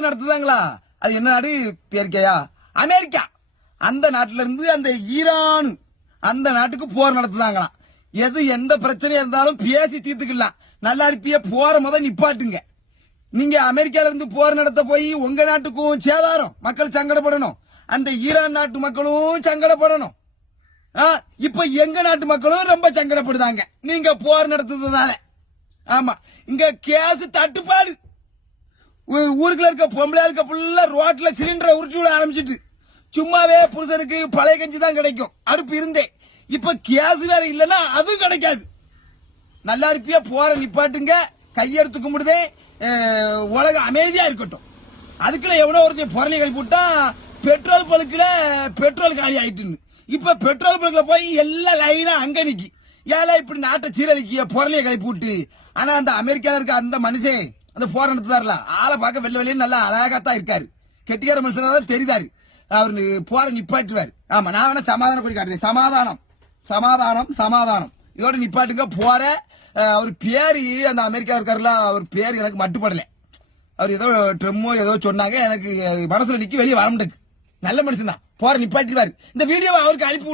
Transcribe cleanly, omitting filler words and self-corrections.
போர் நடத்துதாங்களா? அது என்ன நாடு பேருக்கையா? அமெரிக்கா. அந்த நாட்டுல இருந்து அந்த ஈரான் அந்த நாட்டுக்கு போர் நடத்துதாங்களாம். எது எந்த பிரச்சனையா இருந்தாலும் பேசி தீர்த்துக்கலாம். நல்லா இருப்பிய போற முத நிப்பாட்டுங்க. நீங்க அமெரிக்கால இருந்து போர் நடத்த போய் உங்க நாட்டுக்கும் சேதாரம், மக்கள் சங்கடப்படணும். அந்த ஈரான் நாட்டு மக்களும் சங்கடப்படணும். இப்ப எங்க நாட்டு மக்களும் ரொம்ப சங்கடப்படுதாங்க நீங்க போர் நடத்துறதுனால. ஆமா, இங்க கேஸ் தட்டுப்பாடு. ஊருக்குள்ள இருக்க பொம்பளை இருக்க ஃபுல்லா ரோட்ல சிலிண்டரை உருட்டி விட ஆரம்பிச்சிட்டு. சும்மாவே புருஷனுக்கு பழைய கஞ்சி தான் கிடைக்கும் அடுப்பு இருந்தே. இப்ப கேஸ் வேற இல்லன்னா அதுவும் கிடைக்காது. நல்லா இருப்பியா போற நிப்பாட்டுங்க. கையெடுத்து கும்பிடுதே, உலகம் அமைதியா இருக்கட்டும். அதுக்குள்ள எவனோ ஒருத்தர் பொருளை கழிப்பு விட்டா பெட்ரோல் பழுக்குல பெட்ரோல் காலி ஆயிட்டுன்னு. இப்ப பெட்ரோல் பழுக்குல போய் எல்லா லைனா அங்க நிக்கி. ஏழை இப்படி நாட்டை சீரழிக்கிய பொருளையை கழிப்பு விட்டு. ஆனா அந்த அமெரிக்கால இருக்க அந்த மனுஷன் அந்த போர் நடத்துதாருல ஆளை பார்க்க வெள்ள வெளியே நல்லா அழகாத்தான் இருக்காரு. கெட்டிக்கார மனுஷன் தெரியுதாரு. அவரு போற நிப்பாட்டுவாரு. ஆமா, நான் வேணா சமாதானம் கொண்டு காட்டுறேன். சமாதானம் சமாதானம் சமாதானம் இதோட நிப்பாட்டுங்க போற. அவர் பேரு அந்த அமெரிக்கா இருக்காருல, அவர் பேரு எனக்கு மட்டுப்படல. அவர் ஏதோ ட்ரம்மோ ஏதோ சொன்னாங்க, எனக்கு மனசுல நிக்கி வெளியே வர முடியாது. நல்ல மனுஷன் தான், போற நிப்பாட்டிடுவாரு. இந்த வீடியோவை அவருக்கு அனுப்பி